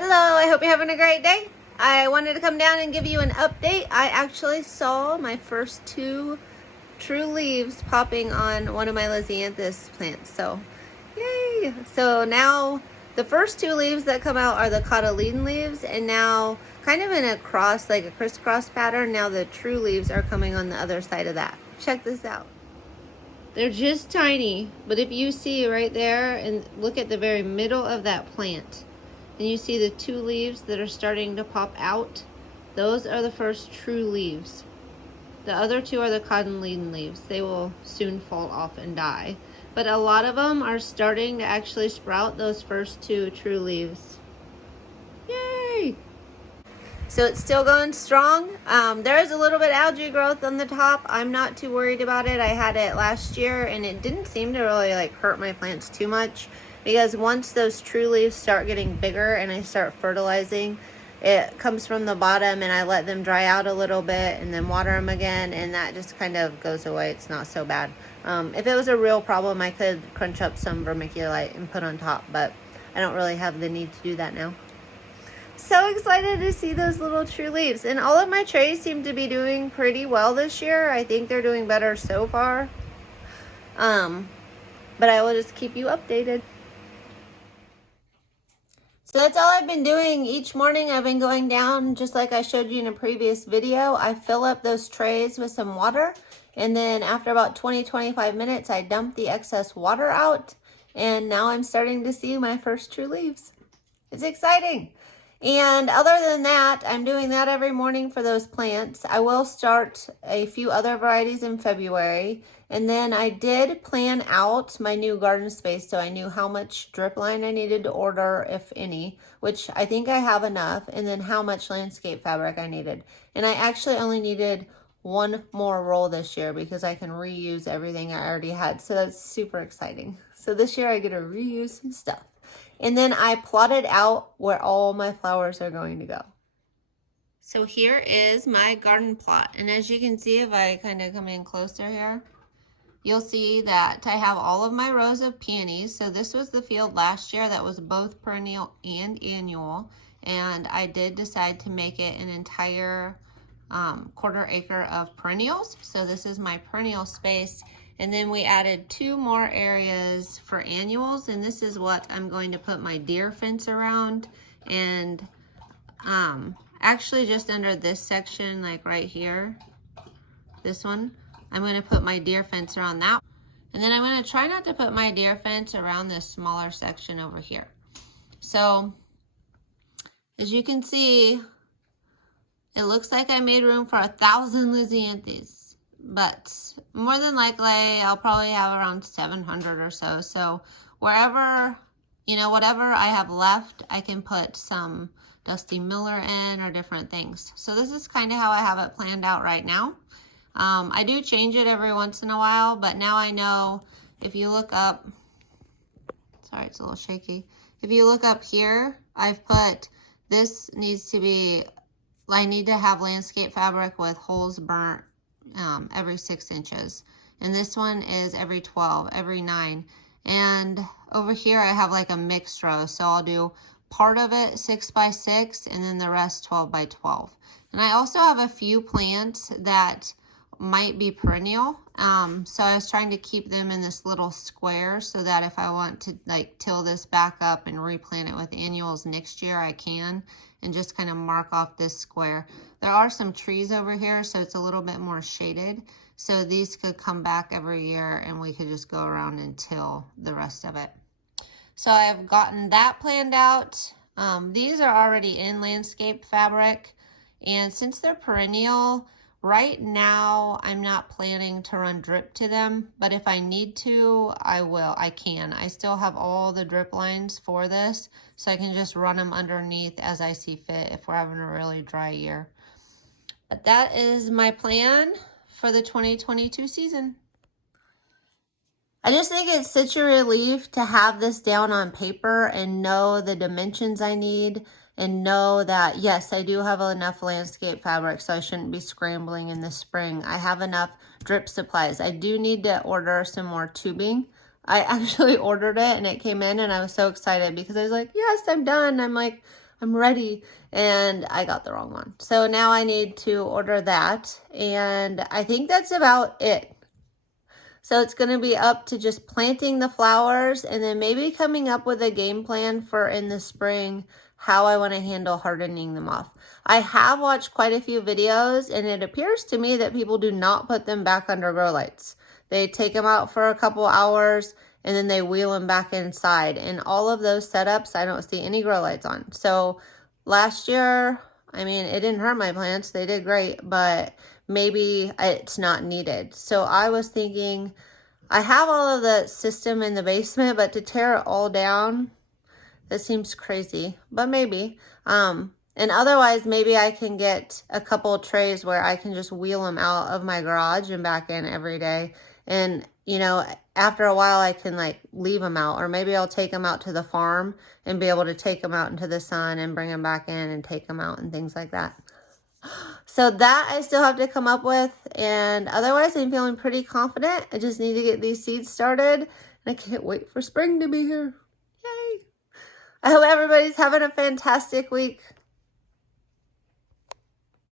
Hello, I hope you're having a great day. I wanted to come down and give you an update. I actually saw my first two true leaves popping on one of my lisianthus plants. So, yay! So now the first two leaves that come out are the cotyledon leaves, and now kind of in a cross, like a crisscross pattern, now the true leaves are coming on the other side of that. Check this out. They're just tiny, but if you see right there and look at the very middle of that plant, and you see the two leaves that are starting to pop out, those are the first true leaves. The other two are the cotyledon leaves. They will soon fall off and die. But a lot of them are starting to actually sprout those first two true leaves. Yay! So it's still going strong. There is a little bit algae growth on the top. I'm not too worried about it. I had it last year and it didn't seem to really hurt my plants too much, because once those true leaves start getting bigger and I start fertilizing, it comes from the bottom and I let them dry out a little bit and then water them again, and that just kind of goes away. It's not so bad. If it was a real problem, I could crunch up some vermiculite and put on top, but I don't really have the need to do that now. So excited to see those little true leaves, and all of my trays seem to be doing pretty well this year. I think they're doing better so far, but I will just keep you updated. So that's all I've been doing. Each morning I've been going down, just like I showed you in a previous video. I fill up those trays with some water, and then after about 20-25 minutes I dump the excess water out, and now I'm starting to see my first true leaves. It's exciting. And other than that, I'm doing that every morning for those plants. I will start a few other varieties in February. And then I did plan out my new garden space, so I knew how much drip line I needed to order, if any, which I think I have enough, and then how much landscape fabric I needed. And I actually only needed one more roll this year because I can reuse everything I already had. So that's super exciting. So this year I get to reuse some stuff. And then I plotted out where all my flowers are going to go. So here is my garden plot. And as you can see, if I kind of come in closer here, you'll see that I have all of my rows of peonies. So this was the field last year that was both perennial and annual. And I did decide to make it an entire quarter acre of perennials. So this is my perennial space. And then we added two more areas for annuals, and this is what I'm going to put my deer fence around. And actually just under this section, like right here, this one, I'm going to put my deer fence around that. And then I'm going to try not to put my deer fence around this smaller section over here. So as you can see, it looks like I made room for 1,000 lisianthus. But more than likely, I'll probably have around 700 or so. So wherever, whatever I have left, I can put some Dusty Miller in or different things. So this is kind of how I have it planned out right now. I do change it every once in a while, but now I know if you look up, sorry, it's a little shaky. If you look up here, I've put, this needs to be, I need to have landscape fabric with holes burnt every 6 inches, and this one is every 12, every 9. And over here I have like a mixed row, so I'll do part of it 6 by 6 and then the rest 12 by 12. And I also have a few plants that might be perennial, so I was trying to keep them in this little square so that if I want to till this back up and replant it with annuals next year, I can, and just kind of mark off this square. There are some trees over here, so it's a little bit more shaded. So these could come back every year and we could just go around and till the rest of it. So I've gotten that planned out. These are already in landscape fabric. And since they're perennial, right now I'm not planning to run drip to them, but if I need to, I can. I still have all the drip lines for this, so I can just run them underneath as I see fit if we're having a really dry year. But that is my plan for the 2022 season. I just think it's such a relief to have this down on paper and know the dimensions I need, and know that, yes, I do have enough landscape fabric, so I shouldn't be scrambling in the spring. I have enough drip supplies. I do need to order some more tubing. I actually ordered it and it came in and I was so excited because I was like, yes, I'm done. I'm like, I'm ready. And I got the wrong one. So now I need to order that. And I think that's about it. So it's going to be up to just planting the flowers and then maybe coming up with a game plan for in the spring how I want to handle hardening them off. I have watched quite a few videos and it appears to me that people do not put them back under grow lights. They take them out for a couple hours and then they wheel them back inside. And all of those setups, I don't see any grow lights on. So last year, I mean, it didn't hurt my plants. They did great, but maybe it's not needed. So I was thinking, I have all of the system in the basement, but to tear it all down, that seems crazy, but maybe. And otherwise, maybe I can get a couple of trays where I can just wheel them out of my garage and back in every day. And, you know, after a while, I can like leave them out, or maybe I'll take them out to the farm and be able to take them out into the sun and bring them back in and take them out and things like that. So that I still have to come up with, and otherwise I'm feeling pretty confident. I just need to get these seeds started, and I can't wait for spring to be here. Yay! I hope everybody's having a fantastic week.